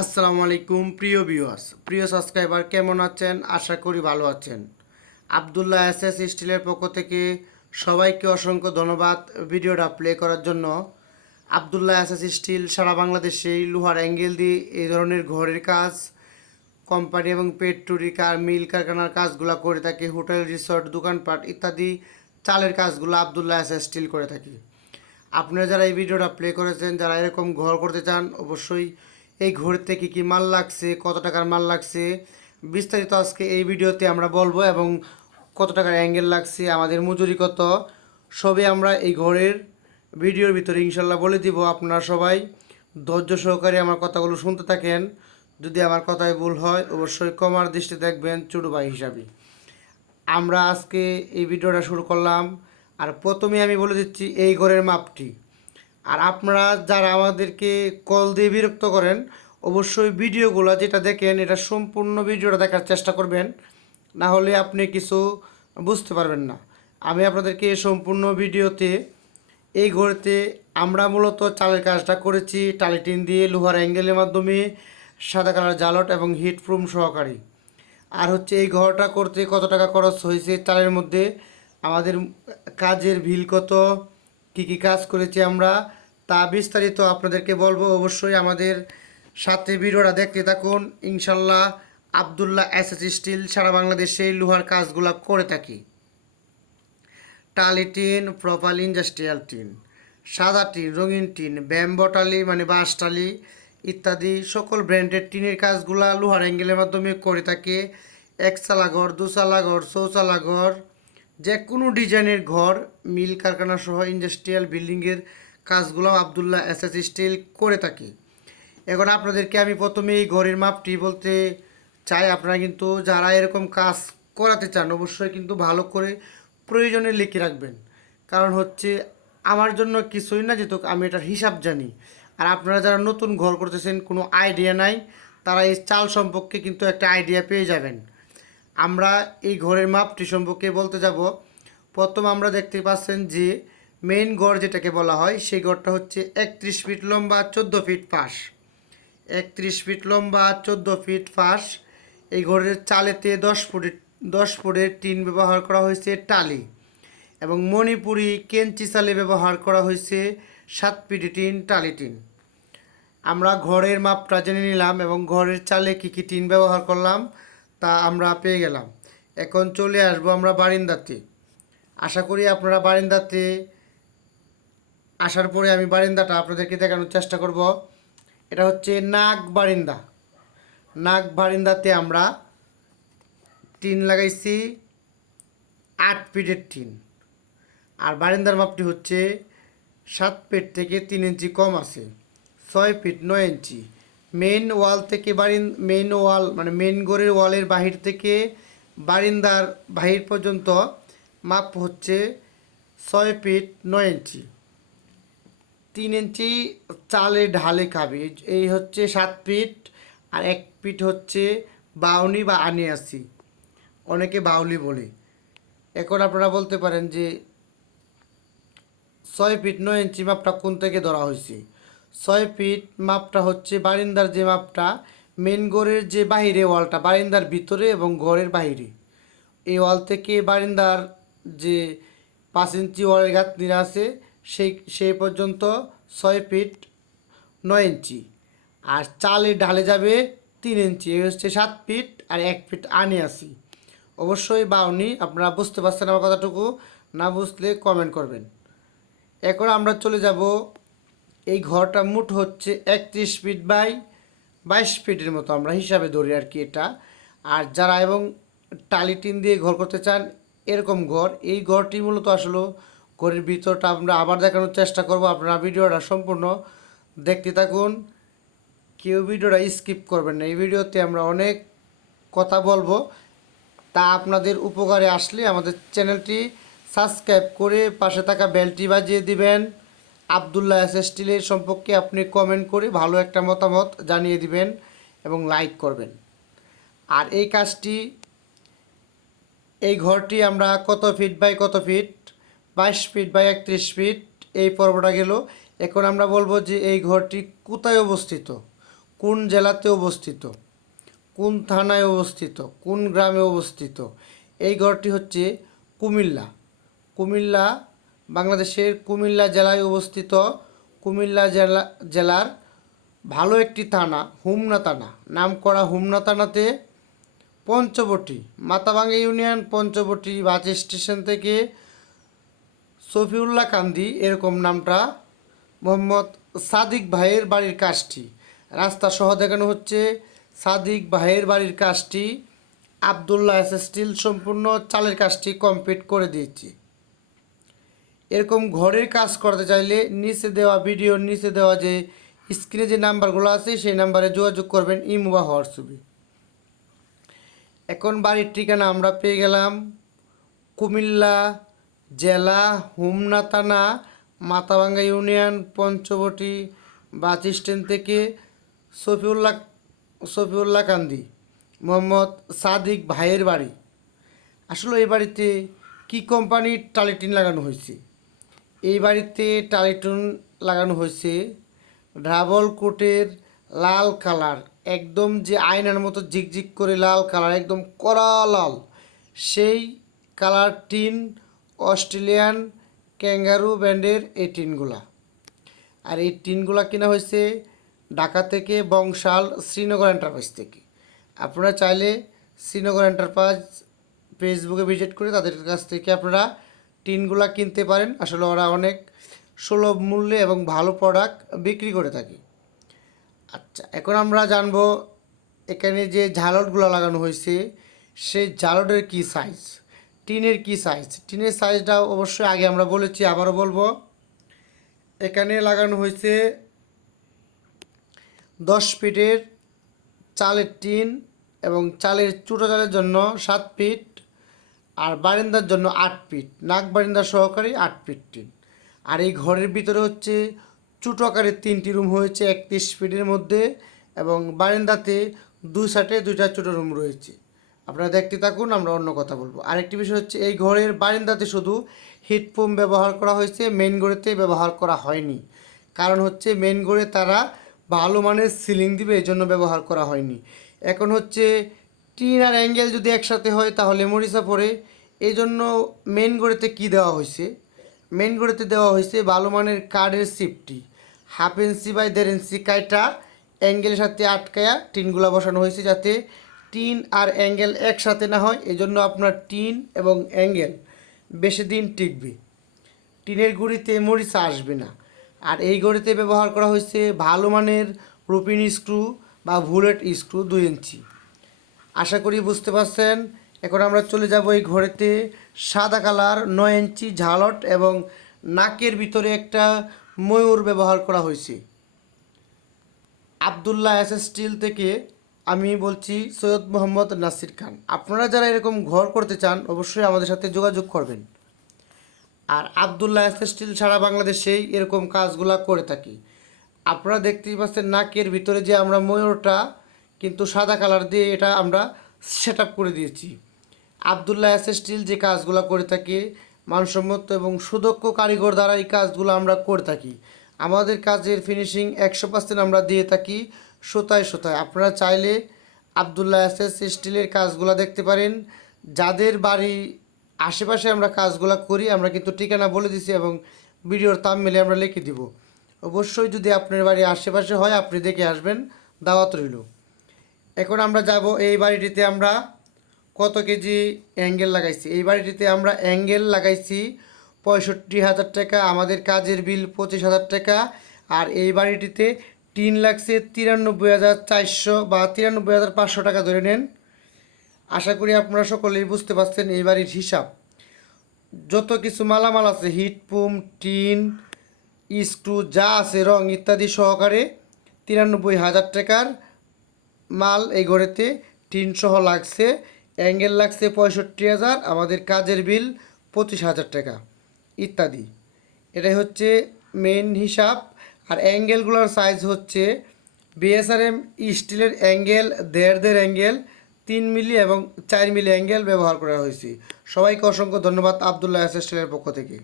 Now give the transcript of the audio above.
আসসালামু আলাইকুম প্রিয় ভিউয়ার্স, প্রিয় সাবস্ক্রাইবার, কেমন আছেন? আশা করি ভালো আছেন। আবদুল্লাহ এসএস স্টিলের পক্ষ থেকে সবাইকে অসংখ্য ধন্যবাদ ভিডিওটা প্লে করার জন্য। আবদুল্লাহ এসএস স্টিল সারা বাংলাদেশেই লোহার অ্যাঙ্গেল দিয়ে এই ধরনের ঘরের কাজ, কোম্পানি এবং পেট্রোরি মিল কারখানার কাজগুলো করে থাকে। হোটেল, রিসর্ট, দোকানপাট ইত্যাদি চালের কাজগুলো আবদুল্লাহ এসএস স্টিল করে থাকে। আপনারা যারা এই ভিডিওটা প্লে করেছেন, যারা এরকম ঘর করতে চান, অবশ্যই এই ঘরতে কী কী মাল লাগছে, কত টাকার মাল লাগছে, বিস্তারিত আজকে এই ভিডিওতে আমরা বলবো। এবং কত টাকার অ্যাঙ্গেল লাগছে, আমাদের মজুরি কত, সবই আমরা এই ঘরের ভিডিওর ভিতরে ইনশাল্লাহ বলে দিব। আপনারা সবাই ধৈর্য সহকারে আমার কথাগুলো শুনতে থাকেন। যদি আমার কথায় ভুল হয় অবশ্যই ক্ষমার দৃষ্টি দেখবেন ছোটো ভাই হিসাবে। আমরা আজকে এই ভিডিওটা শুরু করলাম। আর প্রথমে আমি বলে দিচ্ছি এই ঘরের মাপটি। আর আপনারা যারা আমাদেরকে কল দিয়ে বিরক্ত করেন, অবশ্যই ভিডিওগুলো যেটা দেখেন এটা সম্পূর্ণ ভিডিওটা দেখার চেষ্টা করবেন, না হলে আপনি কিছু বুঝতে পারবেন না। আমি আপনাদেরকে সম্পূর্ণ ভিডিওতে এই ঘরেতে আমরা মূলত চালের কাজটা করেছি টালি টিন দিয়ে, লোহার অ্যাঙ্গেলের মাধ্যমে, সাদা কালার জালট এবং হিটপ্রুফ সহকারী। আর হচ্ছে এই ঘরটা করতে কত টাকা খরচ হয়েছে চালের মধ্যে, আমাদের কাজের বিল কত, কী কী কাজ করেছি আমরা, তা বিস্তারিত আপনাদেরকে বলবো। অবশ্যই আমাদের সাথে ভিডিওটা দেখতে থাকুন। ইনশাল্লাহ আবদুল্লাহ এসএস স্টিল সারা বাংলাদেশে লোহার কাজগুলো করে থাকি। টালি টিন, প্রপার ইন্ডাস্ট্রিয়াল টিন, সাদা টিন, রঙিন টিন, ব্যাম্বো টালি মানে বাঁশ টালি ইত্যাদি সকল ব্র্যান্ডের টিনের কাজগুলা লোহার অ্যাঙ্গেলের মাধ্যমে করে থাকে। একচালা ঘর, দুচালা ঘর, চৌচালা ঘর, যে কোনো ডিজাইনের ঘর, মিল কারখানা সহ ইন্ডাস্ট্রিয়াল বিল্ডিংয়ের কাজগুলো আবদুল্লাহ এসএস স্টিল করে থাকি। এখন আপনাদেরকে আমি প্রথমে এই ঘরের মাপটি বলতে চাই। আপনারা কিন্তু যারা এরকম কাজ করাতে চান অবশ্যই কিন্তু ভালো করে প্রয়োজনে লিখে রাখবেন। কারণ হচ্ছে আমার জন্য কিছুই না, যেহেতু আমি এটার হিসাব জানি। আর আপনারা যারা নতুন ঘর করতেছেন, কোনো আইডিয়া নাই, তারা এই চাল সম্পর্কে কিন্তু একটা আইডিয়া পেয়ে যাবেন। আমরা এই ঘরের মাপটি সম্পর্কে বলতে যাব। প্রথম আমরা দেখতে পাচ্ছেন যে মেইন গড় যেটাকে বলা হয়, সেই গড়টা হচ্ছে 31 ফিট লম্বা, 14 ফিট ফাঁস। 31 ফিট লম্বা, 14 ফিট ফাঁস। এই ঘরের চালেতে 10 ফুটের টিন ব্যবহার করা হয়েছে টালি, এবং মণিপুরি কেঞ্চি চালে ব্যবহার করা হয়েছে 7 ফিট টিন টালি টিন। আমরা ঘরের মাপটা জেনে নিলাম এবং ঘরের চালে কী কী টিন ব্যবহার করলাম তা আমরা পেয়ে গেলাম। এখন চলে আসবো আমরা বারিন্দাতে। আশা করি আপনারা বারিন্দাতে আসার পরে আমি বারিন্দাটা আপনাদেরকে দেখানোর চেষ্টা করব। এটা হচ্ছে নাক বারিন্দা। নাক বারিন্দাতে আমরা টিন লাগাইছি 8 ফিটের টিন। আর বারিন্দার মাপটি হচ্ছে 7 ফিট থেকে 3 ইঞ্চি কম আছে, 6 ফিট 9 ইঞ্চি। মেইন ওয়াল থেকে মেইন ওয়াল মানে মেইন ঘরের ওয়ালের বাহির থেকে বারিন্দার বাহির পর্যন্ত মাপ হচ্ছে 6 ফিট 9 ইঞ্চি। 3 ইঞ্চি চালে ঢালে খাবে, এই হচ্ছে 7 ফিট। আর 1 ফিট হচ্ছে বাউনি বা আনিয়াসি, অনেকে বাউলি বলে। এখন আপনারা বলতে পারেন যে 6 ফিট 9 ইঞ্চি মাপটা কোন থেকে ধরা হয়েছে। 6 ফিট মাপটা হচ্ছে বারিন্দার যে মাপটা, মেন ঘরের যে বাহিরে ওয়ালটা, বারিন্দার ভিতরে এবং ঘরের বাহিরে, এই ওয়াল থেকে বারিন্দার যে 5 ইঞ্চি ওয়ালের গাঁথনিরা আছে সেই পর্যন্ত 6 ফিট 9 ইঞ্চি। আর চালে ঢালে যাবে 3 ইঞ্চি, এই হচ্ছে 7 ফিট। আর 1 ফিট আনিয়াসি, অবশ্যই বাউনি। আপনারা বুঝতে পারছেন আমার কথাটুকু? না বুঝলে কমেন্ট করবেন। এখন আমরা চলে যাব, এই ঘরটা মুঠ হচ্ছে 31 ফিট বাই 22 ফিটের মতো আমরা হিসাবে ধরি আর কি এটা। আর যারা এবং টালি টিন দিয়ে ঘর করতে চান এরকম ঘর, এই ঘরটি মূলত আসলে ঘরের ভিতরটা আমরা আবার দেখানোর চেষ্টা করব। আপনারা ভিডিওটা সম্পূর্ণ দেখতে থাকুন, কেউ ভিডিওটা স্কিপ করবেন না। এই ভিডিওতে আমরা অনেক কথা বলবো, তা আপনাদের উপকারে আসলে আমাদের চ্যানেলটি সাবস্ক্রাইব করে পাশে থাকা বেলটি বাজিয়ে দিবেন। আবদুল্লাহ এসএস স্টিলের সম্পর্কে আপনি কমেন্ট করে ভালো একটা মতামত জানিয়ে দিবেন এবং লাইক করবেন। আর এই কাজটি, এই ঘরটি আমরা কত ফিট বাই কত ফিট, 22 ফিট বাই 31 ফিট, এই পর্বটা গেল। এখন আমরা বলবো যে এই ঘরটি কোথায় অবস্থিত, কোন জেলাতে অবস্থিত, কোন থানায় অবস্থিত, কোন গ্রামে অবস্থিত। এই ঘরটি হচ্ছে কুমিল্লা। কুমিল্লা বাংলাদেশের কুমিল্লা জেলায় অবস্থিত। কুমিল্লা জেলার ভালো একটি থানা হোমনা থানা, নামকরা হোমনা থানাতে Panchabati Mathabhanga union Panchabati bus station থেকে সফিউল্লাহ কান্দি এরকম নামটা মোহাম্মদ সাদিক ভাইয়ের বাড়ির কাজটি রাস্তা সহ দেখানো হচ্ছে। সাদিক ভাইয়ের বাড়ির কাজটি আবদুল্লাহ এস স্টিল সম্পূর্ণ চালের কাজটি কমপ্লিট করে দিয়েছে। এরকম ঘরের কাজ করতে চাইলে নিচে দেওয়া ভিডিওর নিচে দেওয়া যে স্ক্রিনে যে নাম্বারগুলো আছে সেই নাম্বারে যোগাযোগ করবেন ইমো বা হোয়াটসঅ্যাপে। এখন বাড়ির ঠিকানা আমরা পেয়ে গেলাম কুমিল্লা জেলা হোমনা থানা Mathabhanga union Panchabati bus stand থেকে সফিউল্লাহ কান্দি মোহাম্মদ সাদিক ভাইয়ের বাড়ি। আসলে এই বাড়িতে কি কোম্পানির টালিটিন লাগানো হয়েছে? এই বাড়িতে টালিটিন লাগানো হয়েছে ডাবল কোটের লাল কালার, একদম যে আয়নার মতো ঝিকঝিক করে লাল কালার, একদম কড়া লাল, সেই কালার টিন অস্ট্রেলিয়ান ক্যাঙ্গারু ব্র্যান্ডের এই টিনগুলা। আর এই টিনগুলা কিনা হয়েছে ঢাকা থেকে বংশাল শ্রীনগর এন্টারপ্রাইজ থেকে। আপনারা চাইলে শ্রীনগর এন্টারপ্রাইজ ফেসবুকে ভিজিট করে তাদের কাছ থেকে আপনারা টিনগুলা কিনতে পারেন। আসলে ওরা অনেক সুলভ মূল্যে এবং ভালো প্রোডাক্ট বিক্রি করে থাকে। আচ্ছা, এখন আমরা জানবো এখানে যে ঝালটগুলো লাগানো হয়েছে সেই ঝালটের কী সাইজ, টিনের কী সাইজ। টিনের সাইজটা অবশ্যই আগে আমরা বলেছি, আবারও বলবো। এখানে লাগানো হয়েছে 10 ফিটের চালের টিন এবং চালের ছোটো চালের জন্য 7 ফিট আর বারিন্দার জন্য 8 ফিট, নাক বারিন্দা সহকারে 8 ফিট টিন। আর এই ঘরের ভিতরে হচ্ছে ছোটো আকারের 3টি রুম হয়েছে 31 ফিটের মধ্যে এবং বারিন্দাতে 2 সাইডে 2টা ছোটো রুম রয়েছে। আপনারা দেখতে থাকুন, আমরা অন্য কথা বলবো। আরেকটি বিষয় হচ্ছে এই ঘরের বারিন্দাতে শুধু হিটপাম্প ব্যবহার করা হয়েছে, মেন ঘরেতে ব্যবহার করা হয়নি। কারণ হচ্ছে মেন ঘরে তারা ভালো মানের সিলিং দিবে, এই জন্য ব্যবহার করা হয়নি। এখন হচ্ছে টিন আর অ্যাঙ্গেল যদি একসাথে হয় তাহলে মরিচা পড়ে, এই জন্য মেন ঘরেতে কী দেওয়া হয়েছে, মেন ঘরেতে দেওয়া হয়েছে ভালো মানের কাঠের সিফটি 1/2 ইঞ্চি বাই 1.5 ইঞ্চি কাইটা অ্যাঙ্গেলের সাথে আটকায়া টিনগুলো বসানো হয়েছে যাতে টিন আর অ্যাঙ্গেল একসাথে না হয়। এই জন্য আপনার টিন এবং অ্যাঙ্গেল বেশি দিন টিকবে, টিনের গুঁড়িতে মরিচা আসবে না। আর এই ঘড়িতে ব্যবহার করা হয়েছে ভালো মানের রুপিন স্ক্রু বা বুলেট স্ক্রু 2 ইঞ্চি। আশা করি বুঝতে পারছেন। এখন আমরা চলে যাব এই ঘরেতে সাদা কালার 9 ইঞ্চি ঝালট এবং নাকের ভিতরে একটা ময়ূর ব্যবহার করা হয়েছে। আবদুল্লাহ এস স্টিল থেকে আমি বলছি সৈয়দ মোহাম্মদ নাসির খান। আপনারা যারা এরকম ঘর করতে চান অবশ্যই আমাদের সাথে যোগাযোগ করবেন। আর আবদুল্লাহ এস স্টিল সারা বাংলাদেশেই এরকম কাজগুলা করে থাকি। আপনারা দেখতেই পাচ্ছেন নাকের ভিতরে যে আমরা ময়ূরটা কিন্তু সাদা কালার দিয়ে এটা আমরা সেট আপ করে দিয়েছি। আবদুল্লাহ এস স্টিল যে কাজগুলো করে থাকে মানসম্মত এবং সুদক্ষ কারিগর দ্বারা এই কাজগুলো আমরা করে থাকি। আমাদের কাজের ফিনিশিং 100% আমরা দিয়ে থাকি সুতায় সুতায়। আপনারা চাইলে আবদুল্লাহ এস স্টিলের কাজগুলো দেখতে পারেন। যাদের বাড়ি আশেপাশে আমরা কাজগুলো করি আমরা কিন্তু ঠিকানা বলে দিছি এবং ভিডিওর থাম্বনেইলে আমরা লিখে দিব। অবশ্যই যদি আপনার বাড়ি আশেপাশে হয় আপনি দেখে আসবেন, দাওয়াত রইল। এখন আমরা যাব এই বাড়িটিতে আমরা কত কেজি অ্যাঙ্গেল লাগাইছি। এই বাড়িটিতে আমরা অ্যাঙ্গেল লাগাইছি 65,000 টাকা, আমাদের কাজের বিল 25,000 টাকা। আর এই বাড়িটিতে টিন লাগছে 93,400 বা 93,500 টাকা ধরে নেন। আশা করি আপনারা সকলেই বুঝতে পারছেন এই বাড়ির হিসাব। যত কিছু মালামাল আছে হিটপাম্প টিন স্ক্রু যা আছে রং ইত্যাদি সহকারে 93,000 টাকার মাল এই ঘরেতে টিন সহ লাগছে। অ্যাঙ্গেল লাগছে 65,000, আমাদের কাজের বিল 25,000 টাকা ইত্যাদি। এটাই হচ্ছে মেন হিসাব। আর অ্যাঙ্গেলগুলোর সাইজ হচ্ছে বিএসআরএম স্টিলের অ্যাঙ্গেল 1.5 অ্যাঙ্গেল 3 মিলি এবং 4 মিলি অ্যাঙ্গেল ব্যবহার করা হয়েছে। সবাইকে অসংখ্য ধন্যবাদ আবদুল্লাহ এস স্টিলের পক্ষ থেকে।